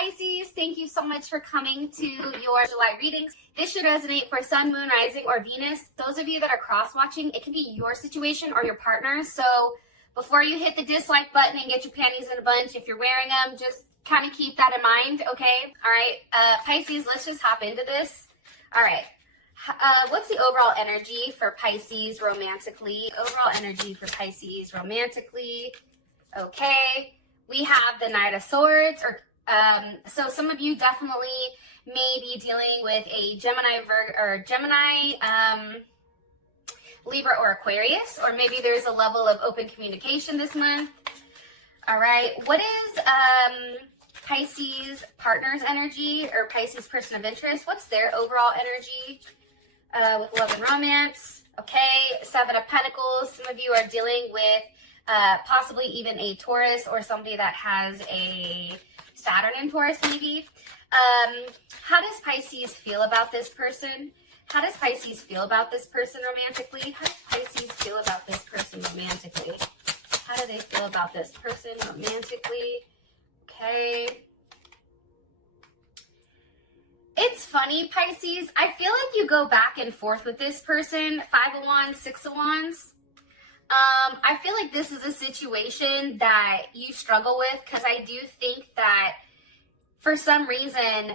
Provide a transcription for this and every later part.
Pisces, thank you so much for coming to your July readings. This should resonate for Sun, Moon, Rising, or Venus. Those of you that are cross-watching, it can be your situation or your partner's. So before you hit the dislike button and get your panties in a bunch, if you're wearing them, just kind of keep that in mind, okay? All right, Pisces, let's just hop into this. All right, what's the overall energy for Pisces romantically? Overall energy for Pisces romantically. Okay, we have the Knight of Swords, so some of you definitely may be dealing with a Gemini, Libra, or Aquarius, or maybe there's a level of open communication this month. All right, what is Pisces partner's energy, or Pisces person of interest? What's their overall energy with love and romance? Okay, Seven of Pentacles. Some of you are dealing with possibly even a Taurus or somebody that has a Saturn in Taurus maybe. How does Pisces feel about this person? How does Pisces feel about this person romantically? How does Pisces feel about this person romantically? How do they feel about this person romantically? Okay. It's funny, Pisces. I feel like you go back and forth with this person. Five of Wands, Six of Wands. I feel like this is a situation that you struggle with, because I do think that for some reason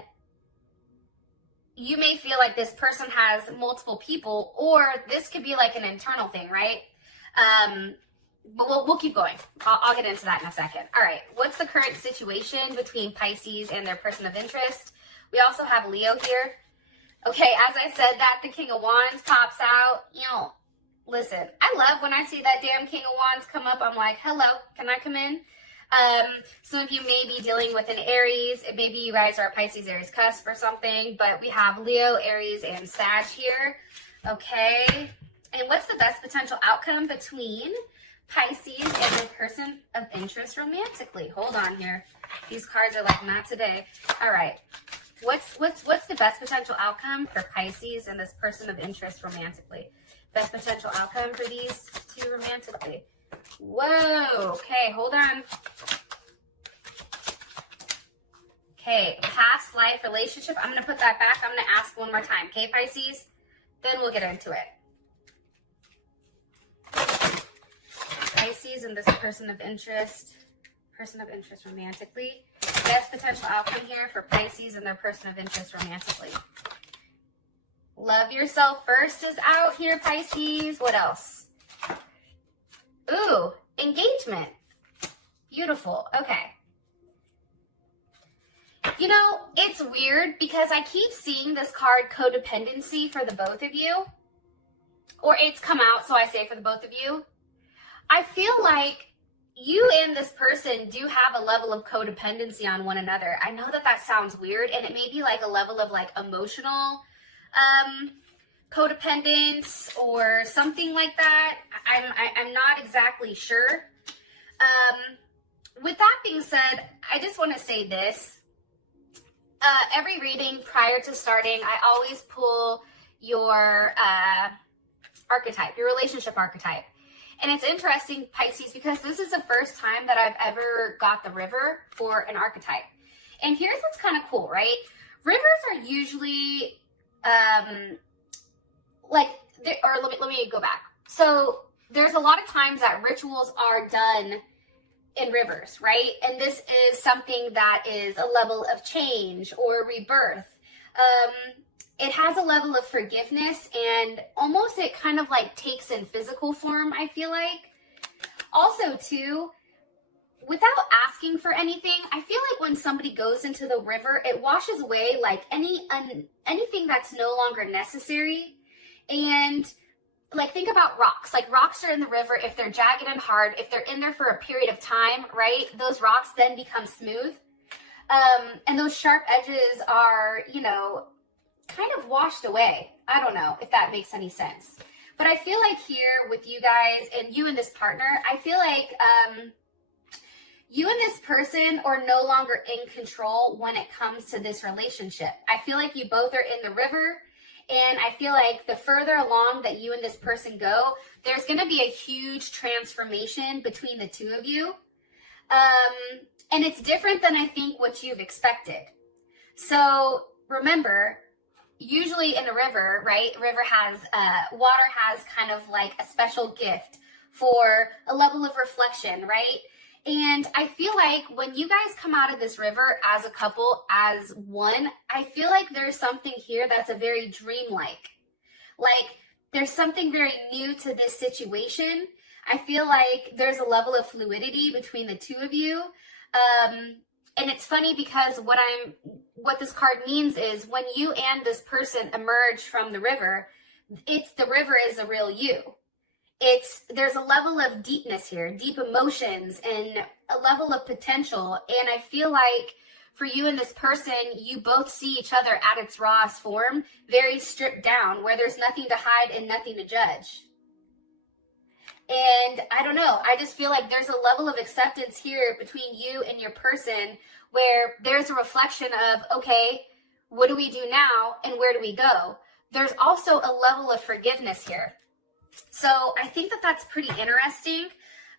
you may feel like this person has multiple people, or this could be like an internal thing, right? But we'll keep going. I'll get into that in a second. All right, what's the current situation between Pisces and their person of interest? We also have Leo here. Okay, as I said that, the King of Wands pops out. You know, listen, I love when I see that damn King of Wands come up. I'm like, hello, can I come in? Some of you may be dealing with an Aries. Maybe you guys are a Pisces Aries cusp or something, but we have Leo, Aries, and Sag here. Okay, and what's the best potential outcome between Pisces and their person of interest romantically? Hold on here. These cards are like, not today. All right. What's the best potential outcome for Pisces and this person of interest romantically? Best potential outcome for these two romantically. Whoa. Okay, hold on. Okay, past life relationship. I'm going to put that back. I'm going to ask one more time. Okay, Pisces? Then we'll get into it. Pisces and this person of interest romantically. Best potential outcome here for Pisces and their person of interest romantically. Love yourself first is out here, Pisces. What else? Ooh, engagement. Beautiful. Okay. You know, it's weird because I keep seeing this card codependency for the both of you. Or it's come out, so I say for the both of you. I feel like you and this person do have a level of codependency on one another. I know that sounds weird, and it may be like a level of like emotional codependence or something like that. I'm not exactly sure. With that being said, I just want to say this. Every reading prior to starting, I always pull your archetype, your relationship archetype. And it's interesting, Pisces, because this is the first time that I've ever got the river for an archetype. And here's what's kind of cool, right? Rivers are usually, let me go back. So there's a lot of times that rituals are done in rivers, right? And this is something that is a level of change or rebirth. It has a level of forgiveness, and almost it kind of like takes in physical form, I feel like. Also, too, without asking for anything, I feel like when somebody goes into the river, it washes away like anything that's no longer necessary. And like, think about rocks. Like, rocks are in the river. If they're jagged and hard, if they're in there for a period of time, right, those rocks then become smooth. And those sharp edges are, you know, kind of washed away. I don't know if that makes any sense. But I feel like here with you guys and you and this partner, I feel like you and this person are no longer in control when it comes to this relationship. I feel like you both are in the river, and I feel like the further along that you and this person go, there's going to be a huge transformation between the two of you. And it's different than I think what you've expected. So remember, usually in a river, right? River has, water has kind of like a special gift for a level of reflection, right? And I feel like when you guys come out of this river as a couple, as one, I feel like there's something here that's a very dreamlike. Like there's something very new to this situation. I feel like there's a level of fluidity between the two of you. And it's funny because what this card means is when you and this person emerge from the river is a real you. There's a level of deepness here, deep emotions and a level of potential. And I feel like for you and this person, you both see each other at its rawest form, very stripped down, where there's nothing to hide and nothing to judge. And I don't know, I just feel like there's a level of acceptance here between you and your person where there's a reflection of, okay, what do we do now and where do we go? There's also a level of forgiveness here. So I think that that's pretty interesting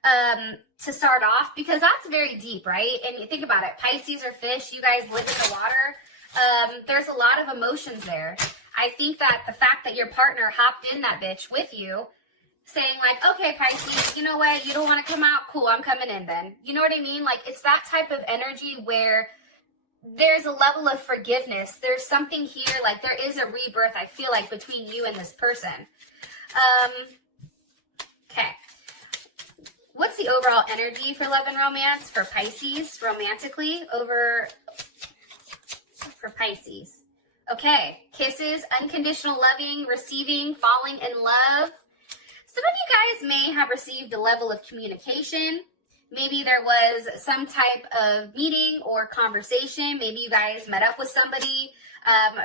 to start off because that's very deep, right? And you think about it, Pisces or fish, you guys live in the water. There's a lot of emotions there. I think that the fact that your partner hopped in that bitch with you, saying like, okay, Pisces, you know what? You don't want to come out? Cool, I'm coming in then. You know what I mean? Like it's that type of energy where there's a level of forgiveness. There's something here, like there is a rebirth, I feel like, between you and this person. Okay. What's the overall energy for love and romance for Pisces romantically for Pisces? Okay. Kisses, unconditional loving, receiving, falling in love. Some of you guys may have received a level of communication. Maybe there was some type of meeting or conversation. Maybe you guys met up with somebody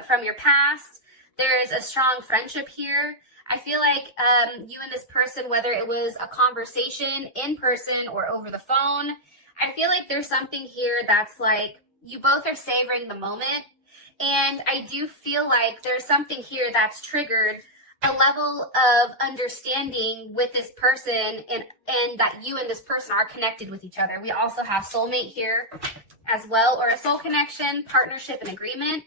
from your past. There's a strong friendship here. I feel like you and this person, whether it was a conversation in person or over the phone, I feel like there's something here that's like you both are savoring the moment. And I do feel like there's something here that's triggered a level of understanding with this person and that you and this person are connected with each other. We also have soulmate here as well, or a soul connection, partnership, and agreement.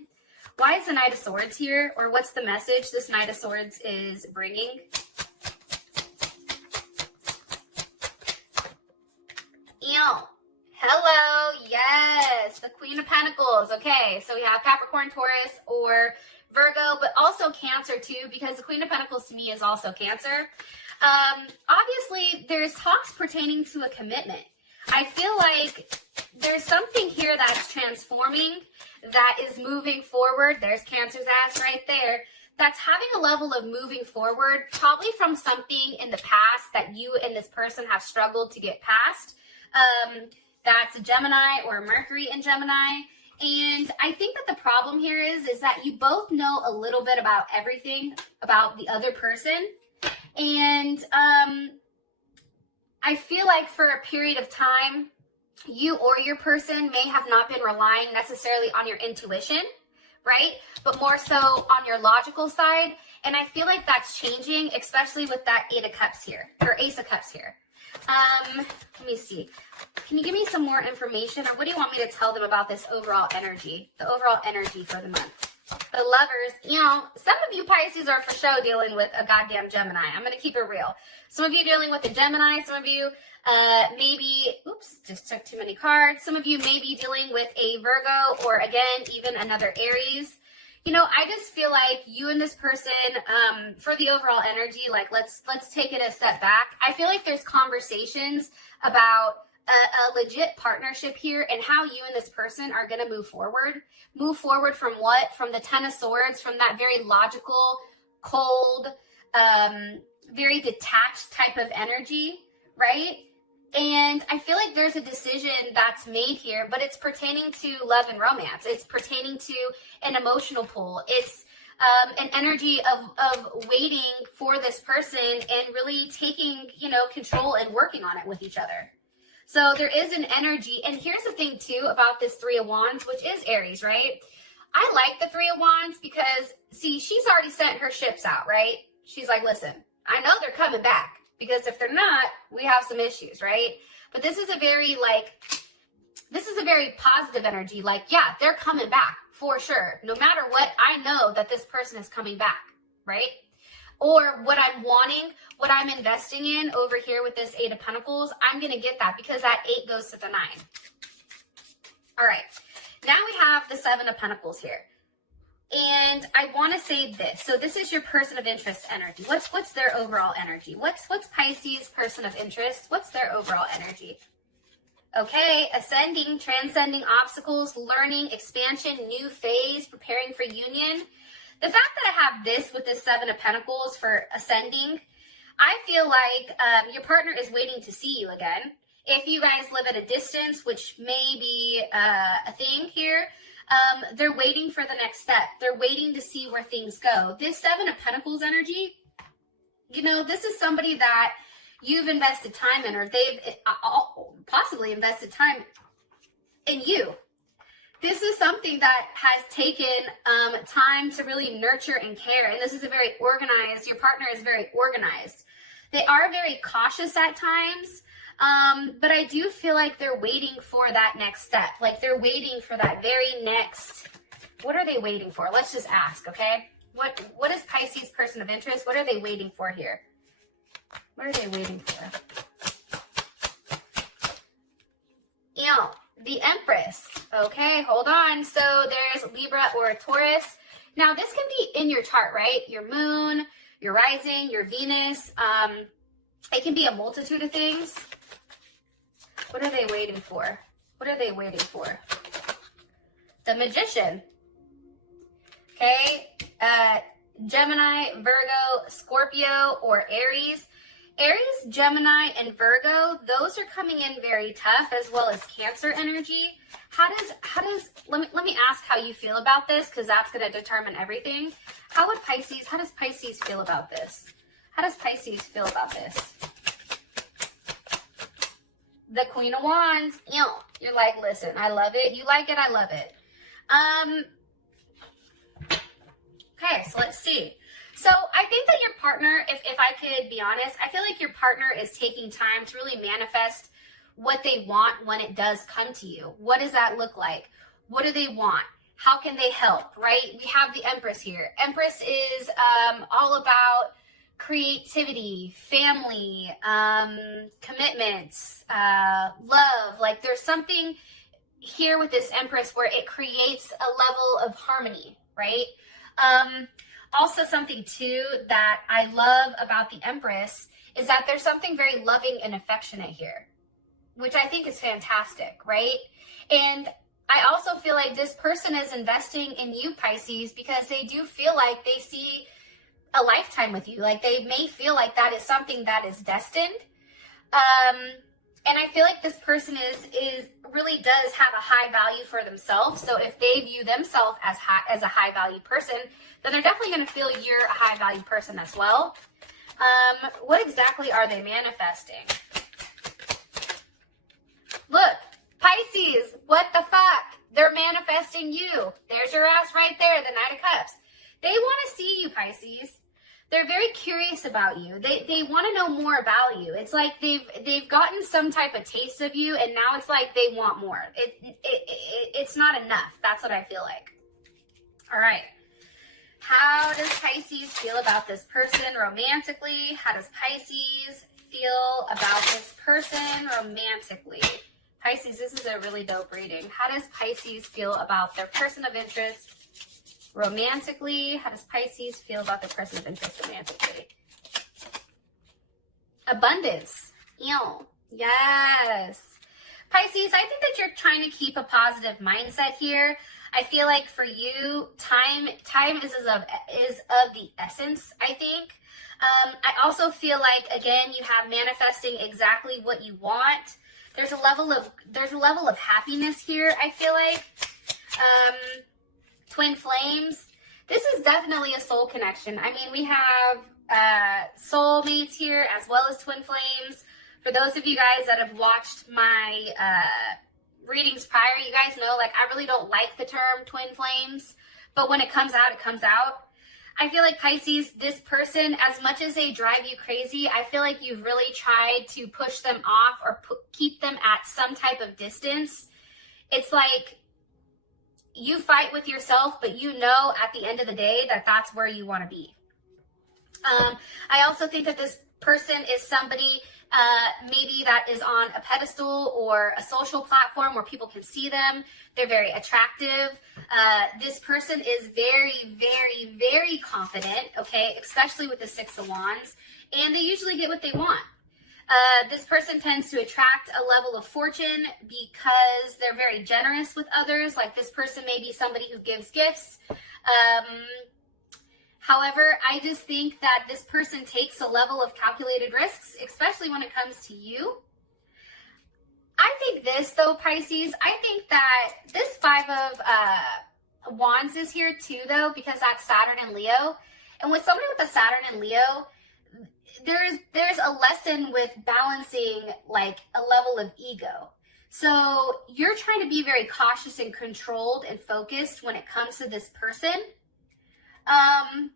Why is the Knight of Swords here? Or what's the message this Knight of Swords is bringing? Ew. Hello. Yes. The Queen of Pentacles. Okay. So we have Capricorn, Taurus, or Virgo, but also Cancer too, because the Queen of Pentacles to me is also Cancer. Obviously, there's talks pertaining to a commitment. I feel like there's something here that's transforming, that is moving forward. There's Cancer's ass right there. That's having a level of moving forward, probably from something in the past that you and this person have struggled to get past. That's a Gemini or a Mercury in Gemini. And I think that the problem here is that you both know a little bit about everything about the other person. And I feel like for a period of time, you or your person may have not been relying necessarily on your intuition, right? But more so on your logical side. And I feel like that's changing, especially with that Eight of Cups here, or Ace of Cups here. Let me see. Can you give me some more information, or what do you want me to tell them about this overall energy, the overall energy for the month? The Lovers, you know, some of you Pisces are for sure dealing with a goddamn Gemini. I'm going to keep it real. Some of you dealing with a Gemini, some of you maybe, oops, just took too many cards. Some of you may be dealing with a Virgo, or again, even another Aries. You know, I just feel like you and this person, for the overall energy, like let's take it a step back. I feel like there's conversations about a legit partnership here and how you and this person are going to move forward. Move forward from what? From the Ten of Swords, from that very logical, cold, very detached type of energy, right? And I feel like there's a decision that's made here, but it's pertaining to love and romance. It's pertaining to an emotional pull. It's an energy of waiting for this person and really taking, you know, control and working on it with each other. So there is an energy. And here's the thing too about this Three of Wands, which is Aries, right? I like the Three of Wands because, see, she's already sent her ships out, right? She's like, listen, I know they're coming back. Because if they're not, we have some issues, right? But this is a very, like, this is a very positive energy. Like, yeah, they're coming back for sure. No matter what, I know that this person is coming back, right? Or what I'm wanting, what I'm investing in over here with this 8 of Pentacles, I'm going to get that because that 8 goes to the 9. All right. Now we have the 7 of Pentacles here. And I want to say this. So this is your person of interest energy. What's their overall energy? What's Pisces person of interest? What's their overall energy? Okay, ascending, transcending obstacles, learning, expansion, new phase, preparing for union. The fact that I have this with this 7 of Pentacles for ascending, I feel like your partner is waiting to see you again. If you guys live at a distance, which may be a thing here, they're waiting for the next step. They're waiting to see where things go. This 7 of Pentacles energy, you know, this is somebody that you've invested time in, or they've possibly invested time in you. This is something that has taken time to really nurture and care. And this is a very organized, your partner is very organized. They are very cautious at times. But I do feel like they're waiting for that next step. Like they're waiting for that very next, what are they waiting for? Let's just ask, okay? What is Pisces person of interest? What are they waiting for here? What are they waiting for? You know, the Empress. Okay, hold on. So there's Libra or a Taurus. Now this can be in your chart, right? Your moon, your rising, your Venus. It can be a multitude of things. What are they waiting for? What are they waiting for? The Magician. Okay. Gemini, Virgo, Scorpio, or Aries. Aries, Gemini, and Virgo, those are coming in very tough, as well as Cancer energy. Let me ask how you feel about this, because that's going to determine everything. How does Pisces feel about this? How does Pisces feel about this? The Queen of Wands. You know, you're like, listen, I love it. You like it, I love it. Okay, so let's see. So I think that your partner, if I could be honest, I feel like your partner is taking time to really manifest what they want when it does come to you. What does that look like? What do they want? How can they help, right? We have the Empress here. Empress is all about creativity, family, commitments, love. Like there's something here with this Empress where it creates a level of harmony, right? Also something too that I love about the Empress is that there's something very loving and affectionate here, which I think is fantastic, right? And I also feel like this person is investing in you, Pisces, because they do feel like they see a lifetime with you. Like they may feel like that is something that is destined. And I feel like this person is really does have a high value for themselves. So if they view themselves as a high value person, then they're definitely going to feel you're a high value person as well. What exactly are they manifesting? Look, Pisces, what the fuck? They're manifesting you. There's your ass right there, the Knight of Cups. They want to see you, Pisces. They're very curious about you. They want to know more about you. It's like they've gotten some type of taste of you, and now it's like they want more. It's not enough. That's what I feel like. All right. How does Pisces feel about this person romantically? How does Pisces feel about this person romantically? Pisces, this is a really dope reading. How does Pisces feel about their person of interest romantically? How does Pisces feel about their person of interest romantically? Abundance. Ew. Yes. Pisces, I think that you're trying to keep a positive mindset here. I feel like for you, time is of the essence, I think. I also feel like, again, you have manifesting exactly what you want. There's a level of happiness here, I feel like. Twin flames. This is definitely a soul connection. I mean, we have soulmates here as well as twin flames. For those of you guys that have watched my readings prior, you guys know, like, I really don't like the term twin flames, but when it comes out, it comes out. I feel like Pisces, this person, as much as they drive you crazy, I feel like you've really tried to push them off or keep them at some type of distance it's like you fight with yourself, but you know at the end of the day that that's where you want to be. I also think that this person is somebody maybe that is on a pedestal or a social platform where people can see them. They're very attractive. This person is very, very, very confident, okay, especially with the Six of Wands, and they usually get what they want. This person tends to attract a level of fortune because they're very generous with others. Like this person may be somebody who gives gifts. However, I just think that this person takes a level of calculated risks, especially when it comes to you. I think this, though, Pisces, I think that this Five of Wands is here too, though, because that's Saturn and Leo. And with somebody with a Saturn and Leo, there's a lesson with balancing like a level of ego. So you're trying to be very cautious and controlled and focused when it comes to this person. And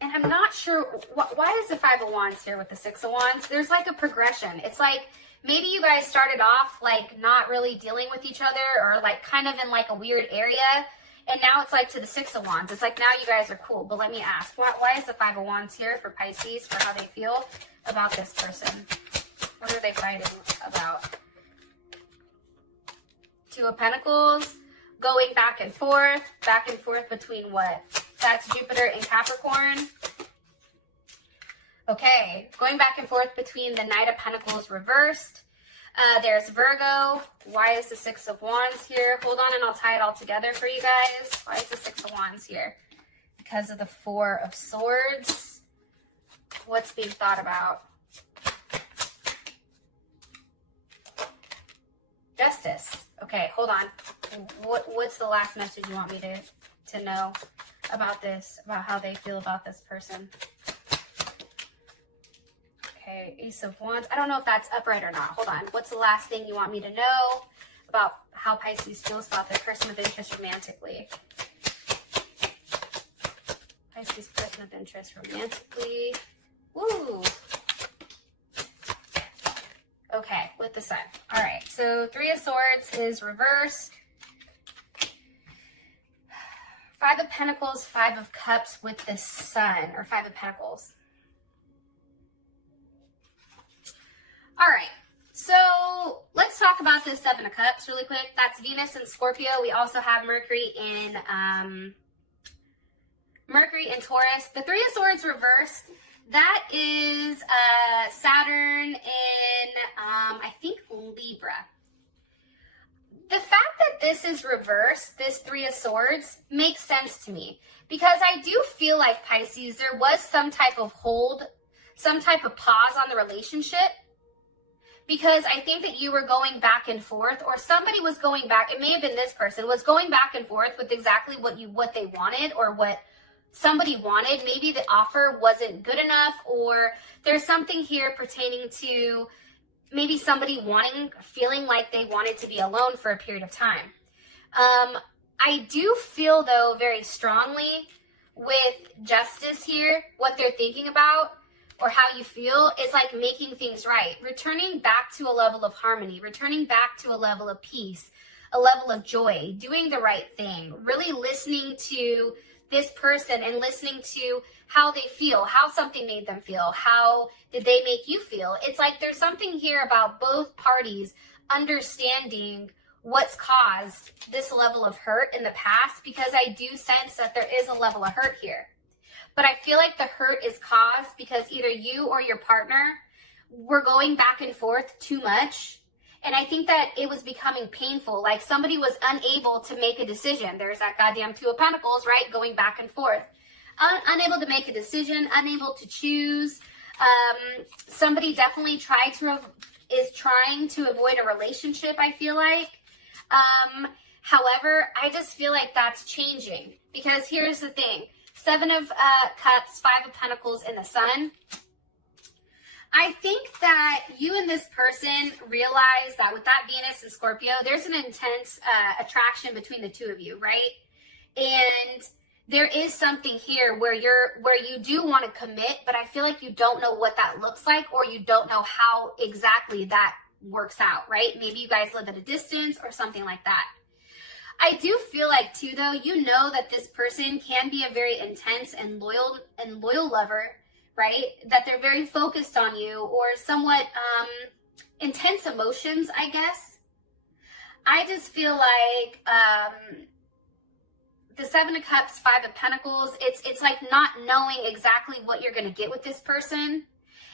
I'm not sure, why is the Five of Wands here with the Six of Wands? There's like a progression. It's like maybe you guys started off like not really dealing with each other or like kind of in like a weird area. And now it's like to the Six of Wands. It's like now you guys are cool. But let me ask, why is the Five of Wands here for Pisces, for how they feel about this person? What are they fighting about? Two of Pentacles, going back and forth between what? That's Jupiter and Capricorn. Okay, going back and forth between the Knight of Pentacles reversed. There's Virgo. Why is the Six of Wands here? Hold on and I'll tie it all together for you guys. Why is the Six of Wands here? Because of the Four of Swords. What's being thought about? Justice. Okay, hold on. What's the last message you want me to know about this, about how they feel about this person? Okay, Ace of Wands. I don't know if that's upright or not. Hold on. What's the last thing you want me to know about how Pisces feels about their person of interest romantically? Pisces person of interest romantically. Woo! Okay, with the Sun. All right, so Three of Swords is reversed. Five of Pentacles, Five of Cups with the Sun, or Five of Pentacles. All right, so let's talk about this Seven of Cups really quick. That's Venus and Scorpio. We also have Mercury in Taurus. The Three of Swords reversed. That is Saturn in, I think, Libra. The fact that this is reversed, this Three of Swords, makes sense to me. Because I do feel like, Pisces, there was some type of hold, some type of pause on the relationship. Because I think that you were going back and forth, or somebody was going back, it may have been this person, was going back and forth with exactly what they wanted, or what somebody wanted. Maybe the offer wasn't good enough, or there's something here pertaining to maybe somebody feeling like they wanted to be alone for a period of time. I do feel, though, very strongly with justice here, what they're thinking about, or how you feel, is like making things right. Returning back to a level of harmony, returning back to a level of peace, a level of joy, doing the right thing, really listening to this person and listening to how they feel, how something made them feel, how did they make you feel. It's like there's something here about both parties understanding what's caused this level of hurt in the past, because I do sense that there is a level of hurt here. But I feel like the hurt is caused because either you or your partner were going back and forth too much. And I think that it was becoming painful. Like somebody was unable to make a decision. There's that goddamn Two of Pentacles, right? Going back and forth. Unable to make a decision, unable to choose. Somebody definitely is trying to avoid a relationship, I feel like. However, I just feel like that's changing. Because here's the thing. Seven of Cups, Five of Pentacles in the Sun. I think that you and this person realize that with that Venus and Scorpio, there's an intense attraction between the two of you, right? And there is something here where you do want to commit, but I feel like you don't know what that looks like, or you don't know how exactly that works out, right? Maybe you guys live at a distance or something like that. I do feel like too, though, you know that this person can be a very intense and loyal lover, right? That they're very focused on you, or somewhat intense emotions, I guess. I just feel like the Seven of Cups, Five of Pentacles, it's like not knowing exactly what you're going to get with this person.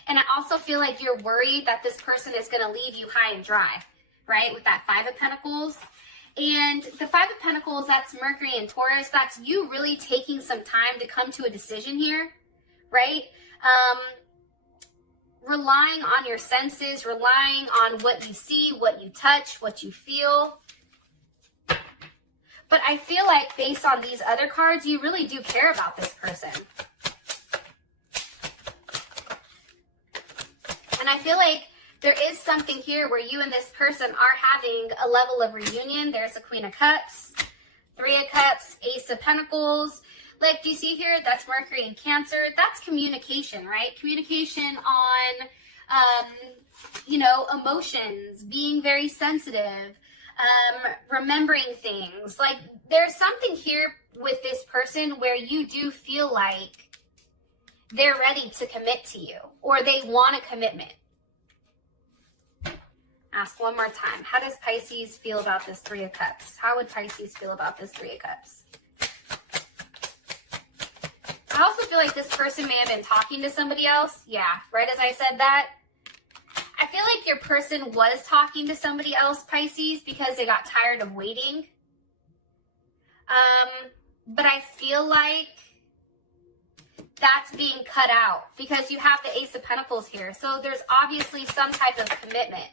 And I also feel like you're worried that this person is going to leave you high and dry, right? With that Five of Pentacles. And the Five of Pentacles, that's Mercury and Taurus. That's you really taking some time to come to a decision here, right? Relying on your senses, relying on what you see, what you touch, what you feel. But I feel like based on these other cards, you really do care about this person. And I feel like there is something here where you and this person are having a level of reunion. There's a Queen of Cups, Three of Cups, Ace of Pentacles. Like, do you see here? That's Mercury and Cancer. That's communication, right? Communication on, you know, emotions, being very sensitive, remembering things. Like, there's something here with this person where you do feel like they're ready to commit to you, or they want a commitment. Ask one more time. How does Pisces feel about this Three of Cups? How would Pisces feel about this Three of Cups? I also feel like this person may have been talking to somebody else. Yeah, right as I said that. I feel like your person was talking to somebody else, Pisces, because they got tired of waiting. But I feel like that's being cut out because you have the Ace of Pentacles here. So there's obviously some type of commitment.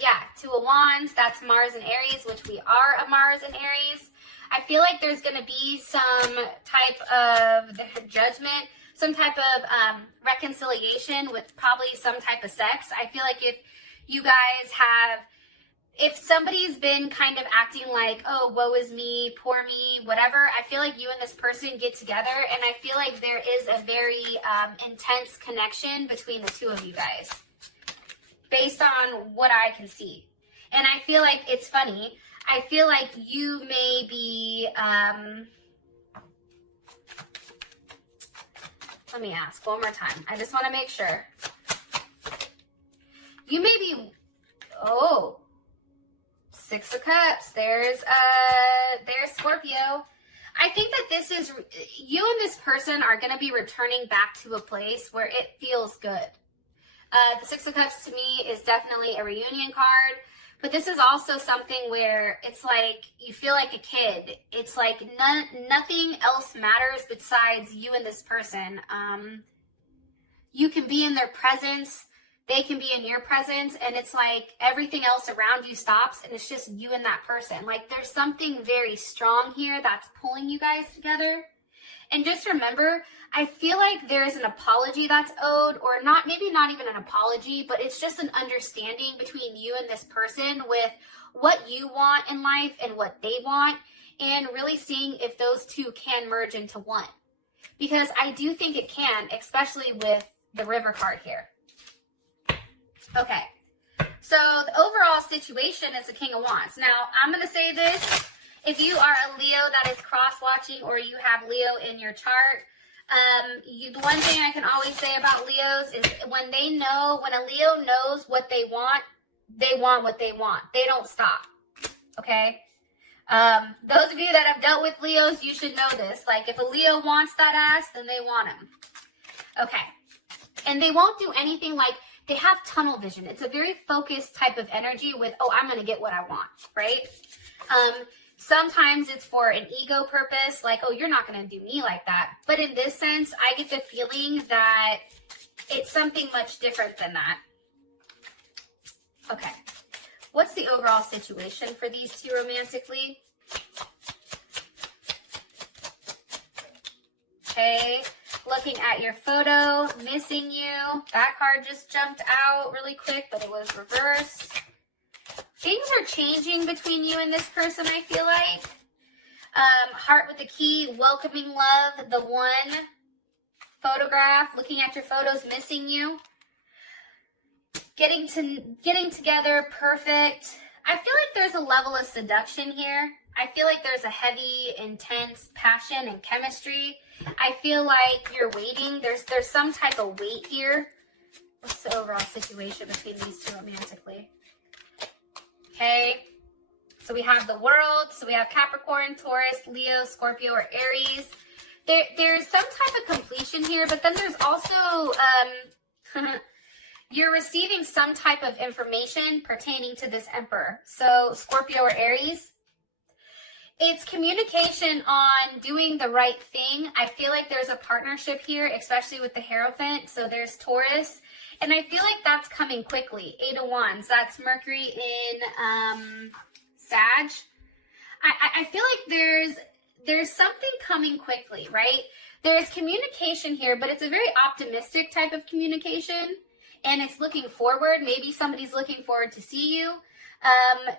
Yeah, Two of Wands, that's Mars and Aries, which we are a Mars and Aries. I feel like there's going to be some type of judgment, some type of reconciliation with probably some type of sex. I feel like if you guys have, if somebody's been kind of acting like, oh, woe is me, poor me, whatever, I feel like you and this person get together, and I feel like there is a very intense connection between the two of you guys, based on what I can see. And I feel like it's funny. I feel like you may be, let me ask one more time. I just want to make sure. You may be, oh, Six of Cups. There's Scorpio. I think that this is, you and this person are going to be returning back to a place where it feels good. The Six of Cups to me is definitely a reunion card. But this is also something where it's like you feel like a kid. It's like nothing else matters besides you and this person. You can be in their presence. They can be in your presence. And it's like everything else around you stops. And it's just you and that person. Like there's something very strong here that's pulling you guys together. And just remember, I feel like there's an apology that's owed, or not, maybe not even an apology, but it's just an understanding between you and this person with what you want in life and what they want, and really seeing if those two can merge into one. Because I do think it can, especially with the River card here. Okay, so the overall situation is the King of Wands. Now, I'm going to say this. If you are a Leo that is cross-watching, or you have Leo in your chart, the one thing I can always say about Leos is when a Leo knows what they want what they want. They don't stop, okay? Those of you that have dealt with Leos, you should know this. Like, if a Leo wants that ass, then they want him. Okay. And they won't do anything like, they have tunnel vision. It's a very focused type of energy with, oh, I'm going to get what I want, right? Sometimes it's for an ego purpose, like, oh, you're not going to do me like that. But in this sense, I get the feeling that it's something much different than that. Okay. What's the overall situation for these two romantically? Okay. Looking at your photo, missing you. That card just jumped out really quick, but it was reversed. Things are changing between you and this person, I feel like. Heart with the key, welcoming love, the one. Photograph, looking at your photos, missing you. getting together, perfect. I feel like there's a level of seduction here. I feel like there's a heavy, intense passion and chemistry. I feel like you're waiting. There's some type of wait here. What's the overall situation between these two romantically? Okay. So we have the world. So we have Capricorn, Taurus, Leo, Scorpio, or Aries. There's some type of completion here, but then there's also, you're receiving some type of information pertaining to this Emperor. So Scorpio or Aries, it's communication on doing the right thing. I feel like there's a partnership here, especially with the Hierophant. So there's Taurus, and I feel like that's coming quickly. 8 of Wands, that's Mercury in Sag. I feel like there's something coming quickly, right? There's communication here, but it's a very optimistic type of communication, and it's looking forward. Maybe somebody's looking forward to see you.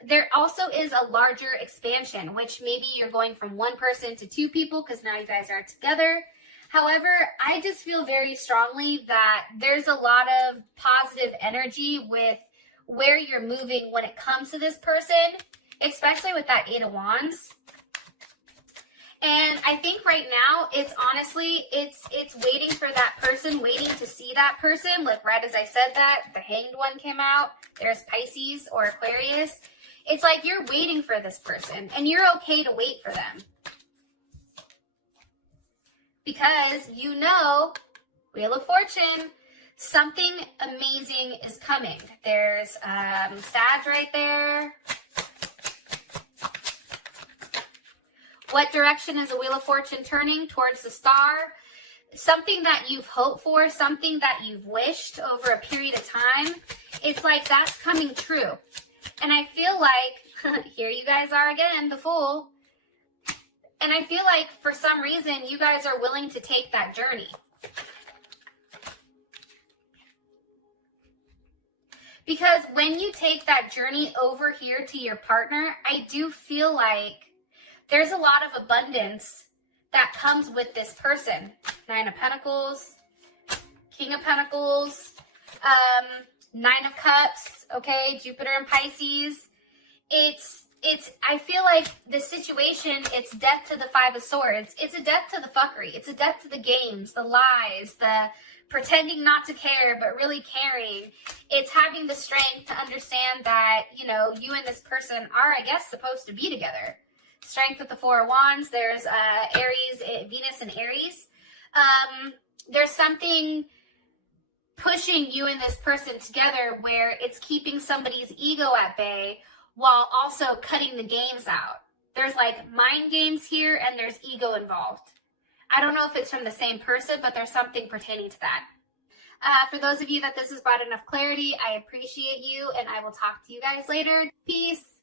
There also is a larger expansion, which maybe you're going from one person to 2 people because now you guys are together. However, I just feel very strongly that there's a lot of positive energy with where you're moving when it comes to this person, especially with that 8 of Wands. And I think right now, it's honestly, it's waiting for that person, waiting to see that person. Like right as I said that, the Hanged one came out. There's Pisces or Aquarius. It's like you're waiting for this person, and you're okay to wait for them. Because you know, Wheel of Fortune, something amazing is coming. There's Sag right there. What direction is the Wheel of Fortune turning? Towards the star. Something that you've hoped for, something that you've wished over a period of time. It's like that's coming true. And I feel like, here you guys are again, the Fool. And I feel like for some reason, you guys are willing to take that journey. Because when you take that journey over here to your partner, I do feel like there's a lot of abundance that comes with this person. 9 of Pentacles, King of Pentacles, 9 of Cups, okay, Jupiter and Pisces. I feel like the situation, it's death to the 5 of Swords. It's a death to the fuckery. It's a death to the games, the lies, the pretending not to care, but really caring. It's having the strength to understand that, you know, you and this person are, I guess, supposed to be together. Strength with the 4 of Wands. There's Aries, Venus and Aries. There's something pushing you and this person together where it's keeping somebody's ego at bay while also cutting the games out. There's like mind games here, and there's ego involved. I don't know if it's from the same person, but there's something pertaining to that. For those of you that this has brought enough clarity, I appreciate you, and I will talk to you guys later. Peace.